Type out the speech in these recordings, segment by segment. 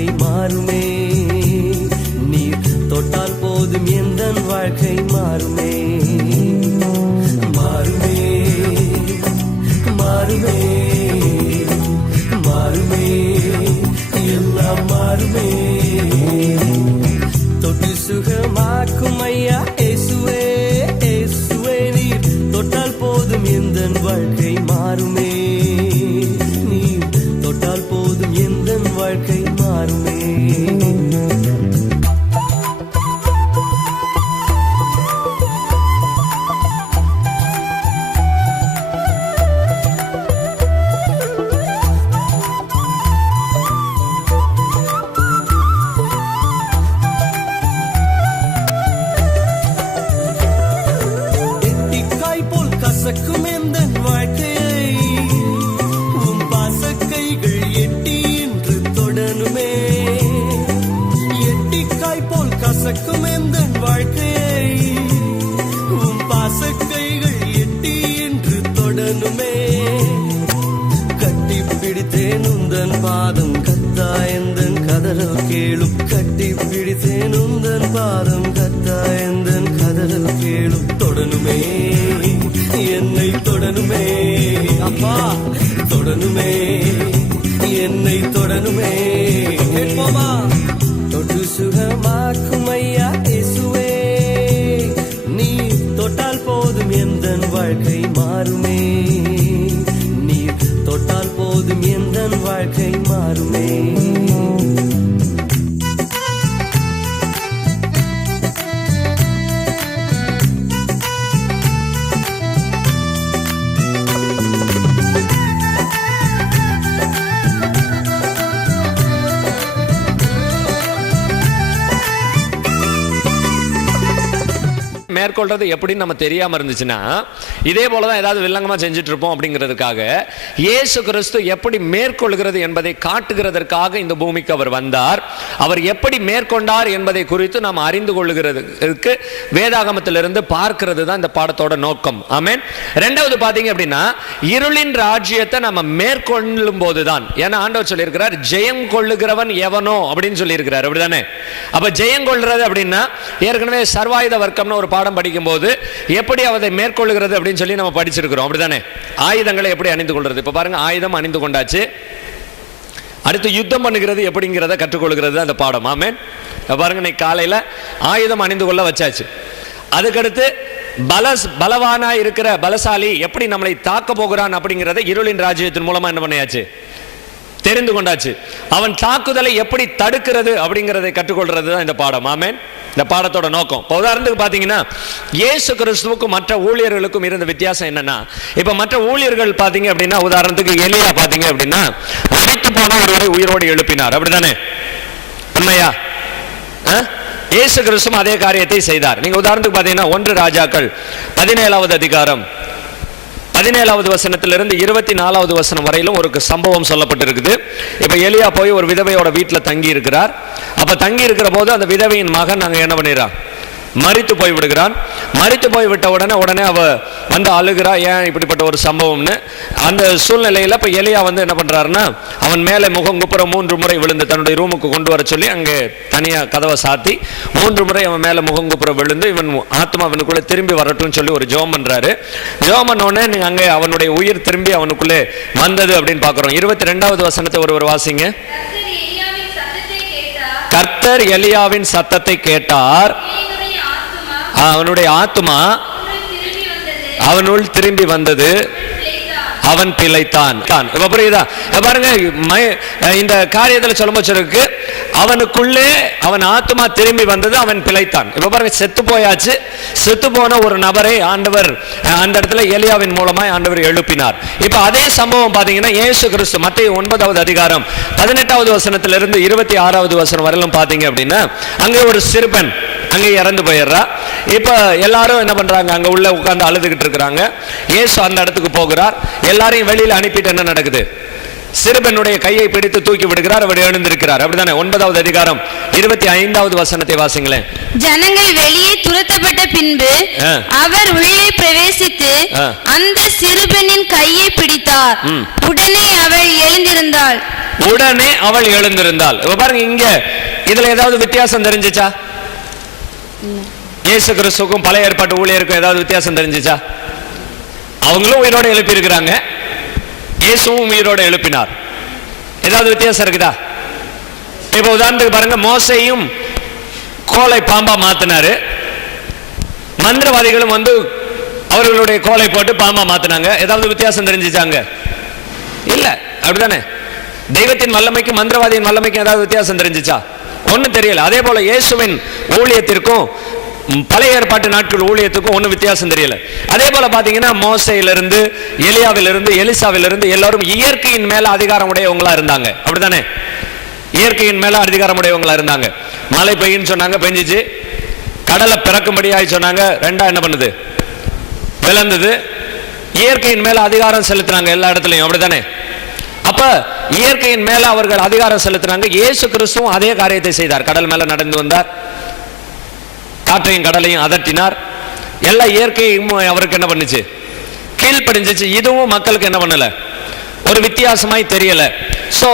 வாழ்க்கை மாறுமே. நீர் தொட்டால் போதும் எந்த வாழ்க்கை மாறுமே. மாறுமே மாறுமே மாறுமே எல்லாம் மாறுமே. போதும் எந்தன் வாழ்க்கை மாறுமே. நீ தொட்டால் போதும் எந்தன் வாழ்க்கை மாறுமே. மேற்கொள்றது எப்படின்னு நம்ம தெரியாம இருந்துச்சுன்னா இதே போலதான் ஏதாவது வில்லங்கமா செஞ்சுட்டு இருப்போம் அப்படிங்கிறதுக்காக இயேசு கிறிஸ்து எப்படி மேற்கொள்கிறது என்பதை காட்டுகிறதற்காக இந்த பூமிக்கு அவர் வந்தார். அவர் எப்படி மேற்கொண்டார் என்பதை குறித்து நாம் அறிந்து கொள்ளுகிறதுக்கு வேதாகமத்திலிருந்து பார்க்கிறது தான் இந்த பாடத்தோட நோக்கம். ஆமேன். ரெண்டாவது பாத்தீங்க அப்படின்னா இருளின் ராஜ்யத்தை நம்ம மேற்கொள்ளும் போதுதான் ஏன்னா ஆண்டவர் சொல்லியிருக்கிறார் ஜெயம் கொள்ளுகிறவன் எவனோ அப்படின்னு சொல்லியிருக்கிறார். அப்படிதானே? அப்ப ஜெயம் கொள்றது அப்படின்னா ஏற்கனவே சர்வாயுத வர்க்கம்னு ஒரு பாடம் படிக்கும் போது எப்படி அதை மேற்கொள்ளுகிறது அப்படின்னு சொல்லி நம்ம படிச்சிருக்கிறோம். அப்படிதானே ஆயுதங்களை எப்படி அணிந்து கொள்றது? இப்ப பாருங்க ஆயுதம் அணிந்து கொண்டாச்சு. அடுத்து யுத்தம் பண்ணுகிறது எப்படிங்கிறத கற்றுக்கொள்கிறது அந்த பாடம். ஆமேன். பாருங்க இன்னைக்கு காலையில ஆயுதம் அணிந்து கொள்ள வச்சாச்சு. அதுக்கடுத்து பலஸ் பலவானா இருக்கிற பலசாலி எப்படி நம்மளை தாக்க போகிறான் அப்படிங்கிறத இருளின் ராஜ்யத்தின் மூலமா என்ன பண்ணியாச்சு? தெரிந்து கொண்டாச்சு. அவன் தாக்குதலை எப்படி தடுக்கிறது அப்படிங்கிறதை கற்றுக்கொள்றது தான் இந்த பாடம். ஆமேன். இந்த பாடத்தோட நோக்கம். இப்போ உதாரணத்துக்கு பார்த்தீங்கன்னா இயேசு கிறிஸ்துவுக்கும் மற்ற ஊழியர்களுக்கும் இருந்த வித்தியாசம் என்னன்னா இப்போ மற்ற ஊழியர்கள் பார்த்தீங்க அப்படின்னா உதாரணத்துக்கு எலியா பார்த்தீங்க அப்படின்னா அழைத்து போன ஒருவரை உயிரோடு எழுப்பினார். அப்படிதானே உண்மையா? ஆ? இயேசு கிறிஸ்துவும் அதே காரியத்தை செய்தார். நீங்க உதாரணத்துக்கு பார்த்தீங்கன்னா ஒன்று ராஜாக்கள் பதினேழாவது அதிகாரம் பதினேழாவது வசனத்திலிருந்து இருபத்தி நாலாவது வசனம் வரையிலும் ஒரு சம்பவம் சொல்லப்பட்டிருக்குது. இப்போ எலியா போய் ஒரு விதவையோட வீட்டில் தங்கி இருக்கிறார் அப்போ தங்கி இருக்கிற போது அந்த விதவையின் மகன் நாங்கள் என்ன பண்ணிடுறான் மரித்து போய் விடுகிறான் மரித்து போய் விட்ட உடனே உடனே அவ வந்து அழுகிறா. ஏன் இப்படிப்பட்ட ஒரு சம்பவம்னு? அந்த சூழ்நிலையில இப்ப எலியா வந்து என்ன பண்றாருன்னா அவன் மேலே முகம் குப்புற மூன்று முறை விழுந்து தன்னுடைய ரூமுக்கு கொண்டு வர சொல்லி அங்கே தனியா கதவை சாத்தி மூன்று முறை அவன் மேலே முகம் குப்புற விழுந்து இவன் ஆத்மா அவனுக்குள்ள திரும்பி வரட்டும்னு சொல்லி ஒரு ஜோம் பண்றாரு. ஜோம் பண்ண உடனே நீங்க அங்கே அவனுடைய உயிர் திரும்பி அவனுக்குள்ளே வந்தது அப்படின்னு பார்க்கிறோம். இருபத்தி ரெண்டாவது வசனத்தை ஒருவர் வாசிங்க. கர்த்தர் எலியாவின் சத்தத்தை கேட்டார் கர்த்தர் எலியாவின் சத்தத்தை கேட்டார் என்னுடைய ஆத்துமா அவனுடைய ஆத்மா அவனுள் திரும்பி வந்தது. அவன் பிழைத்தான். தான். இப்ப புரியுதா? பாருங்க மய- இந்த காரியத்தில் சொல்லும்போது அவனுக்குள்ளே அவன் ஆத்மா திரும்பி வந்தது அவன் பிழைத்தான். இப்ப பாருங்க செத்து போயாச்சு. செத்து போன ஒரு நபரை ஆண்டவர் அந்த இடத்துல எலியாவின் மூலமாய் ஆண்டவர் எழுப்பினார். இப்ப அதே சம்பவம் பாத்தீங்கன்னா இயேசு கிறிஸ்து மத்திய ஒன்பதாவது அதிகாரம் பதினெட்டாவது வசனத்திலிருந்து இருபத்தி ஆறாவது வசனம் வரையிலும் பாத்தீங்க அப்படின்னா அங்கே ஒரு சிறுபன் அங்கே இறந்து போயிடுறா. இப்ப எல்லாரும் என்ன பண்றாங்க? அங்க உள்ள உட்கார்ந்து அழுதுகிட்டு இருக்கிறாங்க. இயேசு அந்த இடத்துக்கு போகிறார். எல்லாரையும் வெளியில அனுப்பிட்டு என்ன நடக்குது? சிறுபெண்ணுடைய கையை பிடித்து தூக்கி விடுகிறார். அவர் எழுந்திருக்கிறார். அப்படிதானே ஒன்பதாவது அதிகாரம் இருபத்தி ஐந்தாவது வசனத்தை வாசிங்களேன். ஜனங்கள் வெளியே துரத்தப்பட்ட பின்பு. அவர் உள்ளே பிரவேசித்து. அந்த சிறுபெண்ணின் கையை பிடித்தார். உடனே அவள் எழுந்திருந்தாள். உடனே அவள் எழுந்திருந்தாள். பாருங்க இங்க இதுல ஏதாவது வித்தியாசம் தெரிஞ்சுச்சா? இயேசு கிறிஸ்துக்கும் பழைய ஏற்பாட்டு ஊழியருக்கும் ஏதாவது வித்தியாசம் தெரிஞ்சுச்சா? அவங்களும் உயிரோட எழுப்பி இருக்கிறாங்க இயேசுவும் உயிரோட எழுப்பினார். ஏதாவது வித்தியாசம் இருக்குதா? இப்ப உதாரணத்துக்கு பாருங்க மோசையும் கோலை பாம்பா மாத்தினாரு. மந்திரவாதிகளும் வந்து அவர்களுடைய கோலை போட்டு பாம்பா மாத்தினாங்க. ஏதாவது வித்தியாசம் தெரிஞ்சுச்சாங்க இல்ல அப்படிதானே தெய்வத்தின் வல்லமைக்கும் மந்திரவாதியின் வல்லமைக்கும் ஏதாவது வித்தியாசம் தெரிஞ்சிச்சா? ஒன்றும் தெரியல. அதே போல இயேசுவின் ஊழியத்திற்கும் பழைய ஏற்பாட்டு நாட்கள் ஊழியத்துக்கும் ஒன்றும் வித்தியாசம் தெரியல. அதே போல பார்த்தீங்கன்னா மோசையிலிருந்து எலியாவிலிருந்து எலிசாவிலிருந்து எல்லாரும் இயற்கையின் மேல அதிகாரம் உடையவங்களா இருந்தாங்க. அப்படிதானே இயற்கையின் மேல அதிகாரம் உடையவங்களா இருந்தாங்க. மழை பெய்யுன்னு சொன்னாங்க பெஞ்சிச்சு. கடலை பிறக்கும்படியாய் சொன்னாங்க. ரெண்டா என்ன பண்ணுது? விளந்தது. இயற்கையின் மேல அதிகாரம் செலுத்துறாங்க எல்லா இடத்துலையும். அப்படித்தானே? அப்ப இயற்கையின் மேல அவர்கள் அதிகாரம் செலுத்தினாங்க. இயேசு கிறிஸ்துவும் அதே காரியத்தை செய்தார். கடல் மேல நடந்து வந்தார். காற்றையும் கடலையும் அதட்டினார். எல்லா இயற்கையும் அவருக்கு என்ன பண்ணுச்சு? கீழ்ப்படிஞ்சிச்சு. இதுவும் மக்களுக்கு என்ன பண்ணல? ஒரு வித்தியாசமாய் தெரியல. சோ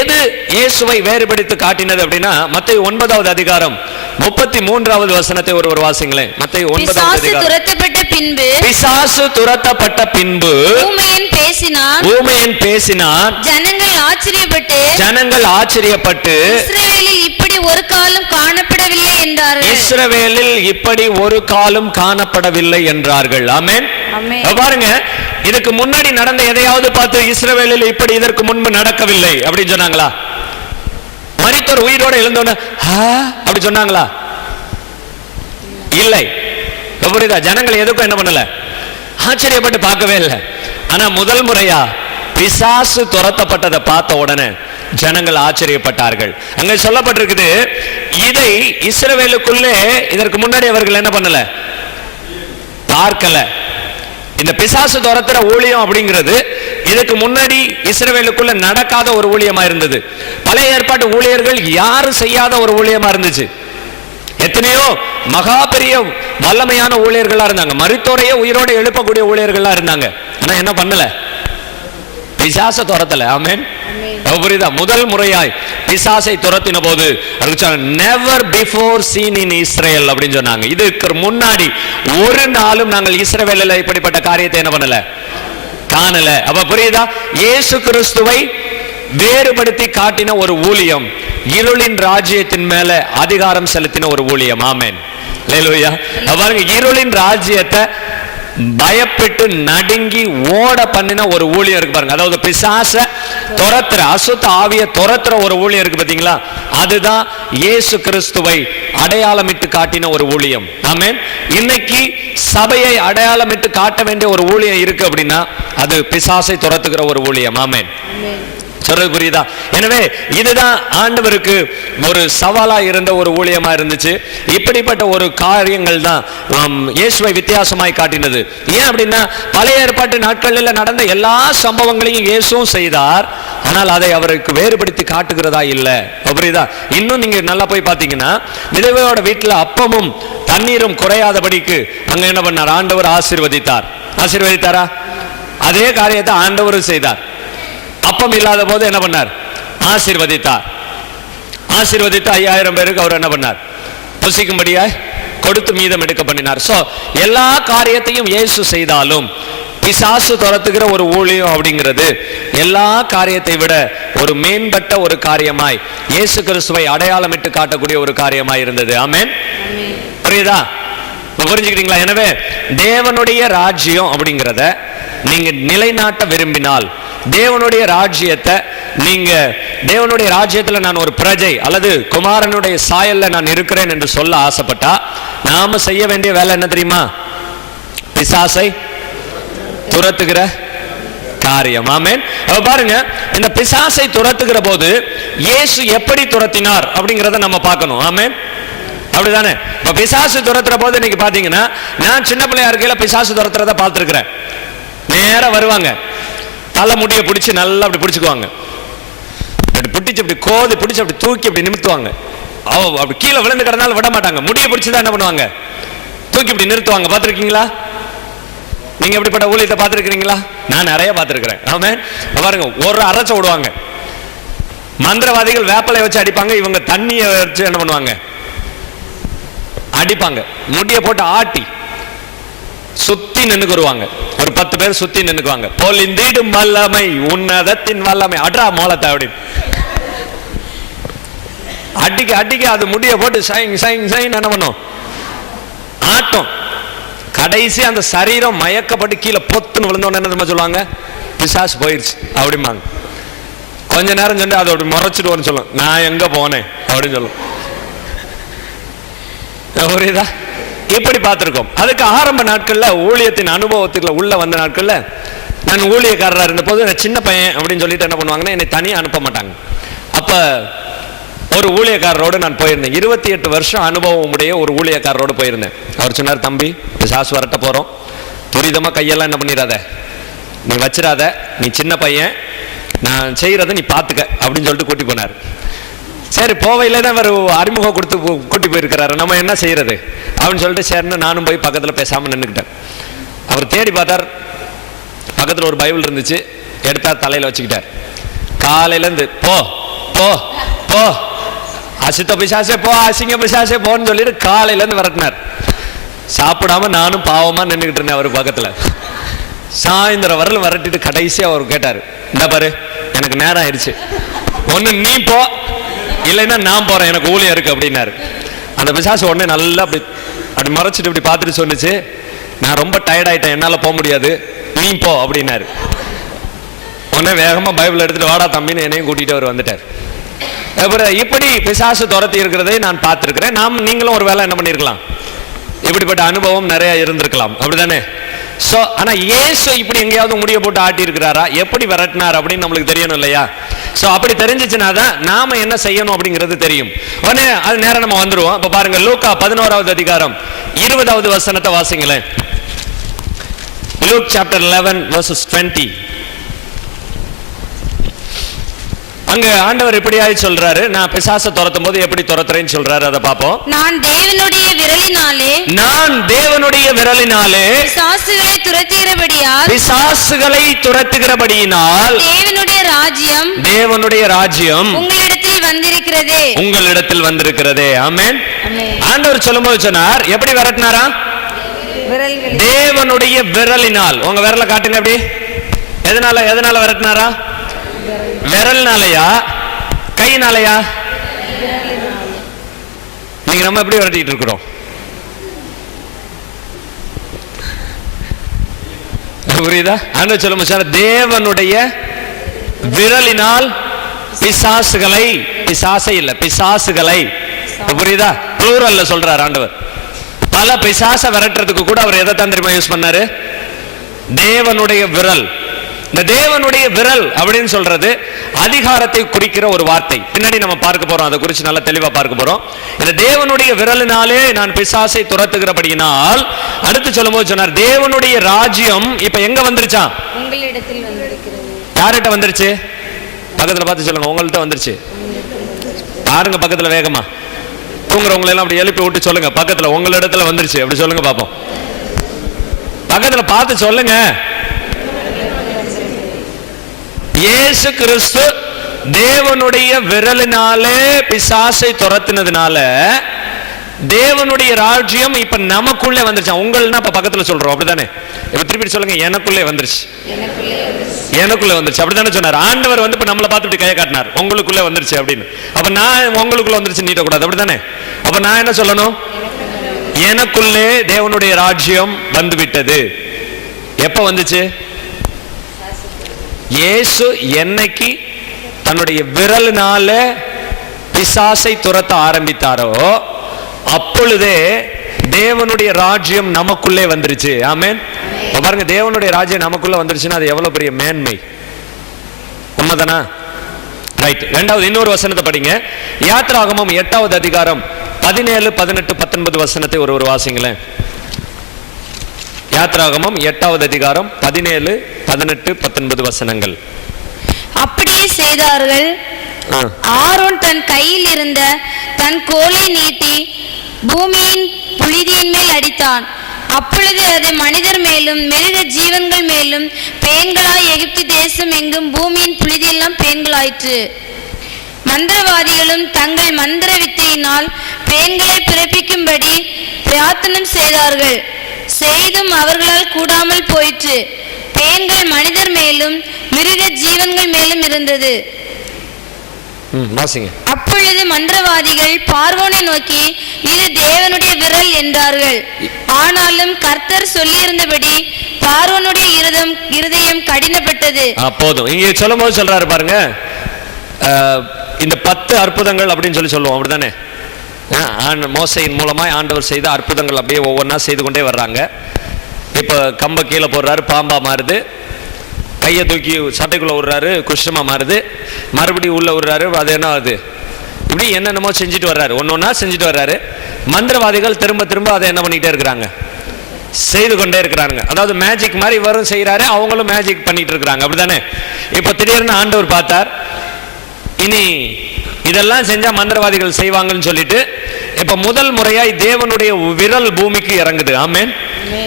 எது இயேசுவை வேறுபடுத்தி காட்டினது அப்படின்னா மத்திய ஒன்பதாவது அதிகாரம் முப்பத்தி மூன்றாவது வசனத்தை ஒருவர் வாசிங்களேன். மத்திய ஒன்பதாவது துரத்தப்பட்ட பின்பு பிசாசு துரத்தப்பட்ட பின்பு ஊமையன் பேசினான். ஊமையன் பேசினான். ஜனங்கள் ஆச்சரியப்பட்டு ஜனங்கள் ஆச்சரியப்பட்டு இஸ்ரவேலில் இப்படி ஒரு காலம் காணப்படவில்லை என்றார்கள். இஸ்ரவேலில் இப்படி ஒரு காலம் காணப்படவில்லை என்றார்கள். ஆமென். பாருங்க இதுக்கு முன்னாடி நடந்த எதையாவது பார்த்து இஸ்ரவேலில் இப்படி இதற்கு முன்பு நடக்கவில்லை அப்படின்னு சொன்னாங்களா? மனிதர் உயிரோட எழுந்தோன்னு அப்படி சொன்னாங்களா? இல்லை. புரியுதா? ஜனங்கள் எதுக்கும் என்ன பண்ணல? ஆச்சரியப்பட்டு பார்க்கவே இல்லை. ஆனா முதல் முறையா பிசாசு துரத்தப்பட்டதை பார்த்த உடனே ஜனங்கள் ஆச்சரியப்பட்டார்கள். அங்க சொல்லப்பட்டிருக்குது இதை இஸ்ரவேலுக்குள்ளே இதற்கு முன்னாடி அவர்கள் என்ன பண்ணல? பார்க்கல. இந்த பிசாசு துரத்துற ஊழியம் அப்படிங்கிறது இதுக்கு முன்னாடி இஸ்ரேலுக்குள்ள நடக்காத ஒரு ஊழியமா இருந்தது. பழைய ஏற்பாட்டு ஊழியர்கள் யாரும் செய்யாத ஒரு ஊழியமா இருந்துச்சு? எத்தனையோ மகா பெரிய வல்லமையான ஊழியர்களா இருந்தாங்க. மருத்துவரையே உயிரோட எழுப்பக்கூடிய ஊழியர்களா இருந்தாங்க. ஆனா என்ன பண்ணல? பிசாச துரத்தல. ஆமேன். புரியுதா? முதல் முறையாய் பிசாசை துரத்தின போது never before seen in Israel அப்படின்னு சொன்னாங்க. இதுக்கு முன்னாடி ஒரு நாளும் நாங்கள் இஸ்ரேவேல இப்படிப்பட்ட காரியத்தை என்ன பண்ணல? காணல. அப்ப புரியுதா? இயேசு கிறிஸ்துவை வேறுபடுத்தி காட்டின ஒரு ஊழியம் இருளின் ராஜ்யத்தின் மேல அதிகாரம் செலுத்தின ஒரு ஊழியம். ஆமேன். பாருங்க இருளின் ராஜ்யத்தை பயப்பட்டு நடுங்கி ஓட பண்ணின ஒரு ஊழியம் இருக்கு பாருங்க. அதாவது பிசாச துரத்துற அசுத்த ஆவிய துரத்துற ஒரு ஊழியம் இருக்கு பாத்தீங்களா? அதுதான் இயேசு கிறிஸ்துவை அடையாளமிட்டு காட்டின ஒரு ஊழியம். ஆமே இன்னைக்கு சபையை அடையாளமிட்டு காட்ட வேண்டிய ஒரு ஊழியம் இருக்கு அப்படின்னா அது பிசாசை துரத்துக்கிற ஒரு ஊழியம். ஆமேன். சொல்றது புரியுதா எனவே இதுதான் ஆண்டவருக்கு ஒரு சவாலா இருந்த ஒரு ஊழியமா இருந்துச்சு. இப்படிப்பட்ட ஒரு காரியங்கள் தான் இயேசுவை வித்தியாசமாய் காட்டினது. ஏன் அப்படின்னா பழைய ஏற்பாட்டு நாட்களில் நடந்த எல்லா சம்பவங்களையும் இயேசுவும் செய்தார். ஆனால் அதை அவருக்கு வேறுபடுத்தி காட்டுகிறதா இல்ல. புரியுதா? இன்னும் நீங்க நல்லா போய் பாத்தீங்கன்னா விதவையோட வீட்டுல அப்பமும் தண்ணீரும் குறையாதபடிக்கு அங்க என்ன பண்ணார்? ஆண்டவர் ஆசீர்வதித்தார். ஆசீர்வதித்தாரா? அதே காரியத்தை ஆண்டவரும் செய்தார். அப்பம் இல்லாத போது என்ன பண்ணார்? ஆசீர்வதித்தார். ஆசீர்வதித்து ஐயாயிரம் பேருக்கு அவர் என்ன பண்ணார்? புசிக்கும்படியாய் கொடுத்து மீதம் எடுக்க பண்ணினார். சோ எல்லா காரியத்தையும் இயேசு செய்தாலும் பிசாசு துரத்துகிற ஒரு ஊழியம் அப்படிங்கிறது எல்லா காரியத்தை விட ஒரு மேம்பட்ட ஒரு காரியமாய் இயேசு கிறிஸ்துவை அடையாளமிட்டு காட்டக்கூடிய ஒரு காரியமாய் இருந்தது. ஆமென். புரியுதா? புரிஞ்சுக்கிறீங்களா எனவே தேவனுடைய ராஜ்யம் அப்படிங்கிறத நீங்க நிலைநாட்ட விரும்பினால் தேவனுடைய ராஜ்யத்தை நீங்க தேவனுடைய ராஜ்யத்துல நான் ஒரு பிரஜை அல்லது குமாரனுடைய சாயல்ல நான் இருக்கிறேன் என்று சொல்ல ஆசைப்பட்டா நாம செய்ய வேண்டிய வேலை என்ன தெரியுமா? பிசாசை துரத்துகிற காரியம். ஆமேன். பாருங்க இந்த பிசாசை துரத்துகிற போது இயேசு எப்படி துரத்தினார் அப்படிங்கிறத நம்ம பார்க்கணும். ஆமேன். அப்படிதானே? இப்ப பிசாசு துரத்துற போது இன்னைக்கு பாத்தீங்கன்னா நான் சின்ன பிள்ளையா இருக்கையில பிசாசு துரத்துறத பார்த்துருக்குறேன். நேராக வருவாங்க. தலை முடியை பிடிச்சி நல்லா அப்படி பிடிச்சுக்குவாங்க. அப்படி பிடிச்சி அப்படி கோது பிடிச்சி அப்படி தூக்கி அப்படி நிமித்துவாங்க. அவ அப்படி கீழே விழுந்து கிடந்தாலும் விட மாட்டாங்க. முடிய பிடிச்சி தான் என்ன பண்ணுவாங்க? தூக்கி இப்படி நிறுத்துவாங்க. பார்த்துருக்கீங்களா? நீங்க எப்படிப்பட்ட ஊழியத்தை பார்த்துருக்கிறீங்களா? நான் நிறைய பார்த்துருக்கிறேன். ஆமே பாருங்க ஒரு அரைச்ச விடுவாங்க. மந்திரவாதிகள் வேப்பலை வச்சு அடிப்பாங்க. இவங்க தண்ணியை வச்சு என்ன பண்ணுவாங்க? அடிப்பாங்க. முடிய போட்டு ஆட்டி சுத்தி நின்னுக்குருவாங்க. ஒரு பத்து பேர் சுத்தி நின்னுக்குவாங்க. பொலிந்திடும் வல்லமை உன்னதத்தின் வல்லமை. அட்ரா மோளத்தை அப்படின்னு அடிக்க அடிக்க அது முடிய போட்டு சைங் சைங் சைன் என்ன பண்ணும்? ஆட்டம். கடைசி அந்த சரீரம் மயக்கப்பட்டு கீழே பொத்துன்னு விழுந்தோன்னு என்ன தெரியுமா சொல்லுவாங்க? பிசாசு போயிடுச்சு அப்படிம்பாங்க. கொஞ்ச நேரம் சென்று அதை அப்படி முறைச்சிட்டு வரும்னு சொல்லும். நான் எங்க போனேன்? அப்படின்னு சொல்லும். புரியுதா எப்படி பார்த்துருக்கோம்? அதுக்கு ஆரம்ப நாட்களில் ஊழியத்தின் அனுபவத்துக்குள்ள உள்ள வந்த நாட்களில் நான் ஊழியக்காரராக இருந்த போது நான் சின்ன பையன் அப்படின்னு சொல்லிட்டு என்ன பண்ணுவாங்கன்னா என்னை தனியாக அனுப்ப மாட்டாங்க. அப்போ ஒரு ஊழியக்காரரோடு நான் போயிருந்தேன். இருபத்தி எட்டு வருஷம் அனுபவம் உடைய ஒரு ஊழியக்காரரோடு போயிருந்தேன். அவர் சொன்னார் தம்பி பிசாசு வரட்ட போகிறோம் துரிதமாக கையெல்லாம் என்ன பண்ணிடாத நீ வச்சிடாத நீ சின்ன பையன். நான் செய்கிறத நீ பார்த்துக்க அப்படின்னு சொல்லிட்டு கூட்டி போனார். சரி போவையில தான் அவர் அறிமுகம் கொடுத்து கூட்டி போயிருக்கிறாரு. நம்ம என்ன செய்யறது? அப்படின்னு சொல்லிட்டு சரின்னு நானும் போய் பக்கத்தில் பேசாமல் நின்றுக்கிட்டேன் அவர் தேடி பார்த்தார். பக்கத்தில் ஒரு பைபிள் இருந்துச்சு. எடுத்தார் தலையில் வச்சுக்கிட்டார். காலையிலேருந்து போ போ போ. அசுத்த பிசாசே போ அசிங்க பிசாசே போன்னு சொல்லிட்டு காலையிலேருந்து விரட்டினார். சாப்பிடாம நானும் பாவமாக நின்றுக்கிட்டு இருந்தேன் அவர் பக்கத்தில். சாயந்தரம் வரல விரட்டிட்டு கடைசியாக அவர் கேட்டார் இந்த பாரு எனக்கு நேரம் ஆயிடுச்சு. ஒன்று நீ போ இல்லைன்னா நான் போறேன் எனக்கு ஊழியம் இருக்கு அப்படின்னாரு. அந்த பிசாசு உடனே நல்லா அப்படி அப்படி மறைச்சிட்டு இப்படி பார்த்துட்டு சொன்னுச்சு. நான் ரொம்ப டயர்ட் ஆயிட்டேன் என்னால் போக முடியாது. நீ போ அப்படின்னாரு. உடனே வேகமாக பைபிள் எடுத்துட்டு வாடா தம்பின்னு என்னையும் கூட்டிகிட்டு அவர் வந்துட்டார். அப்புறம் இப்படி பிசாசு துரத்தி இருக்கிறதை நான் பார்த்திருக்கிறேன். நாம் நீங்களும் ஒரு வேலை என்ன பண்ணிருக்கலாம்? இப்படிப்பட்ட அனுபவம் நிறைய இருந்திருக்கலாம். அப்படிதானே? சோ ஆனா இயேசு இப்படி எங்கேயாவது முடிய போட்டு ஆட்டி இருக்கிறாரா எப்படி விரட்டினார் அப்படின்னு நம்மளுக்கு தெரியணும் இல்லையா? சோ அப்படி தெரிஞ்சிச்சுனா தான் நாம என்ன செய்யணும் அப்படிங்கிறது தெரியும். உடனே அது நேரம் நம்ம வந்துருவோம். இப்ப பாருங்க லூக்கா பதினோராவது அதிகாரம் இருபதாவது வசனத்தை வாசிங்களேன். Luke chapter eleven verses twenty அங்க ஆண்டவர் எப்படியாய் சொல்றாரு. நான் பிசாசை துரத்தும் போது எப்படி துரத்துறேன்னு சொல்றாரு அதை பார்ப்போம். நான் தேவனுடைய விரலினாலே நான் தேவனுடைய விரலினாலே பிசாசுகளை துரத்துகிறபடியால் பிசாசுகளை துரத்துகிறபடியினால் தேவனுடைய ராஜ்யம் தேவனுடைய ராஜ்யம் உங்களிடத்தில் வந்திருக்கிறதே. உங்களிடத்தில் வந்திருக்கிறதே. ஆமென். ஆண்டவர் சொல்லும்போது சொன்னார் எப்படி விரட்டினாரா? தேவனுடைய விரலினால். உங்க விரலை காட்டுங்க எப்படி? எதனால எதனால விரட்டினாரா? விரல்னாலயா? கையினாலயா? நீங்க நம்ம எப்படி விரட்டிட்டு இருக்கிறோம்? புரியுதா? ஆண்டவர் சொல்ல முடிச்சார் தேவனுடைய விரலினால் பிசாசுகளை பிசாசை இல்ல பிசாசுகளை. புரியுதா? ப்ளூரல்ல சொல்றார் ஆண்டவர். பல பிசாசை விரட்டுறதுக்கு கூட அவர் எதை தான் தெரியுமா யூஸ் பண்ணாரு? தேவனுடைய விரல். இந்த தேவனுடைய விரல் அப்படின்னு சொல்றது அதிகாரத்தை குறிக்கிற ஒரு வார்த்தை. பின்னாடி நம்ம பார்க்க போறோம் அதை குறித்து நல்லா தெளிவா பார்க்க போறோம். இந்த தேவனுடைய விரலினாலே நான் பிசாசை துரத்துகிறபடியினால் அடுத்து சொல்லும்போது சொன்னார் தேவனுடைய ராஜ்யம் இப்ப எங்க வந்துருச்சான் யார்கிட்ட வந்துருச்சு? பக்கத்துல பார்த்து சொல்லுங்க உங்கள்ட்ட வந்துருச்சு. பாருங்க பக்கத்துல வேகமா. தூங்குறவங்களை எல்லாம் அப்படி எழுப்பி விட்டு சொல்லுங்க பக்கத்துல உங்களிடத்துல வந்துருச்சு. அப்படி சொல்லுங்க பாப்போம். பக்கத்துல பார்த்து சொல்லுங்க. இயேசு கிறிஸ்து தேவனுடைய விரலினாலே பிசாசை துரத்தினதுனால தேவனுடைய ராஜ்யம் இப்ப நமக்குள்ளே வந்துருச்சு. உங்கள்னா இப்ப பக்கத்துல சொல்றோம். அப்படிதானே இப்ப திருப்பி சொல்லுங்க. எனக்குள்ளே வந்துருச்சு. எனக்குள்ள வந்துருச்சு. அப்படிதானே சொன்னார். ஆண்டவர் வந்து இப்ப நம்மளை பார்த்து இப்படி கையை காட்டினார். உங்களுக்குள்ள வந்துருச்சு அப்படின்னு. அப்ப நான் உங்களுக்குள்ள வந்துருச்சு நீட்டக்கூடாது அப்படிதானே அப்ப நான் என்ன சொல்லணும்? எனக்குள்ளே தேவனுடைய ராஜ்யம் வந்து விட்டது எப்ப வந்துச்சு? இயேசு என்னைக்கு தன்னுடைய விரலினால பிசாசை துரத்த ஆரம்பித்தாரோ அப்பொழுதே தேவனுடைய ராஜ்யம் நமக்குள்ளே வந்துருச்சு. ஆமேன். பாருங்க தேவனுடைய ராஜ்யம் நமக்குள்ள வந்துருச்சுன்னா அது எவ்வளவு பெரிய மேன்மை. உண்மைதானா? ரைட் ரெண்டாவது இன்னொரு வசனத்தை படிங்க. யாத்ராகமம் எட்டாவது அதிகாரம் பதினேழு பதினெட்டு பத்தொன்பது வசனத்தை ஒரு ஒரு வாசிங்களேன். யாத்ராகமம் எட்டாவது அதிகாரம் பதினேழு பதினெட்டு பத்தொன்பது வசனங்கள். அப்படியே செய்தார்கள். ஆரோன் தன் கையில் இருந்த தன் கோலை நீட்டி பூமியின் புழுதியின் மேல் அடித்தான். அப்பொழுது அது மனிதர் மேலும் மிருக ஜீவன்கள் மேலும் பேன்களாய் எகிப்து தேசம் எங்கும் பூமியின் புழுதியெல்லாம் பேன்களாயிற்று மந்திரவாதிகளும் தங்கள் மந்திர வித்தையினால் பேன்களை பிறப்பிக்கும்படி பிரார்த்தனம் செய்தார்கள். செய்தும் அவர்களால் கூடாமல் போயிற்று. பேன்கள் மனிதர் மேலும் மிருக ஜீவன்கள் மேலும் இருந்தது. அப்பொழுது மந்திரவாதிகள் பார்வோனை நோக்கி இது தேவனுடைய விரல் என்றார்கள். ஆனாலும் கர்த்தர் சொல்லியிருந்தபடி பார்வோனுடைய இருதம் இருதயம் கடினப்பட்டது. ஆ, போதும். இங்க சொல்லும் போது சொல்றாரு பாருங்க. இந்த பத்து அற்புதங்கள் அப்படின்னு சொல்லி சொல்லுவோம். அப்படிதானே மோசையின் மூலமாக ஆண்டவர் செய்த அற்புதங்கள் அப்படியே ஒவ்வொன்றா செய்து கொண்டே வர்றாங்க. இப்போ கம்ப கீழே போடுறாரு பாம்பா மாறுது. கையை தூக்கி சட்டைக்குள்ளே விடுறாரு குஷ்டமாக மாறுது. மறுபடியும் உள்ளே விடுறாரு அது என்ன ஆகுது? இப்படி என்னென்னமோ செஞ்சுட்டு வர்றாரு. ஒன்று ஒன்றா செஞ்சுட்டு வர்றாரு. மந்திரவாதிகள் திரும்ப திரும்ப அதை என்ன பண்ணிகிட்டே இருக்கிறாங்க? செய்து கொண்டே இருக்கிறாங்க. அதாவது மேஜிக் மாதிரி இவரும் செய்கிறாரு அவங்களும் மேஜிக் பண்ணிட்டு இருக்கிறாங்க. அப்படிதானே இப்போ திடீர்னு ஆண்டவர் பார்த்தார் இனி இதெல்லாம் செஞ்சால் மந்திரவாதிகள் செய்வாங்கன்னு சொல்லிட்டு இப்ப முதல் முறையாய் தேவனுடைய விரல் பூமிக்கு இறங்குது. ஆமென்.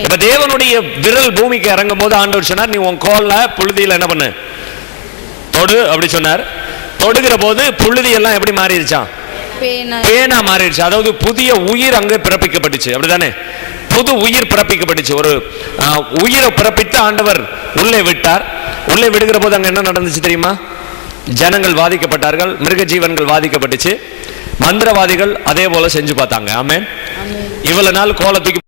இப்ப தேவனுடைய விரல் பூமிக்கு இறங்கும் போது ஆண்டவர் சொன்னார் நீ உன் கோல்ல புழுதியில என்ன பண்ணு? தொடு அப்படி சொன்னார். தொடுகிற போது புழுதி எல்லாம் எப்படி மாறிடுச்சான் பேனா- மாறிடுச்சு. அதாவது புதிய உயிர் அங்கே பிறப்பிக்கப்பட்டுச்சு. அப்படிதானே? புது உயிர் பிறப்பிக்கப்பட்டுச்சு. ஒரு உயிரை பிறப்பித்து ஆண்டவர் உள்ளே விட்டார். உள்ளே விடுகிற போது அங்க என்ன நடந்துச்சு தெரியுமா? ஜனங்கள் வாதிக்கப்பட்டார்கள் மிருக ஜீவன்கள் வாதிக்கப்பட்டுச்சு. மந்திரவாதிகள் அதே போல செஞ்சு பார்த்தாங்க. ஆமென். இவ்வளவு நாள் கோலை தூக்கி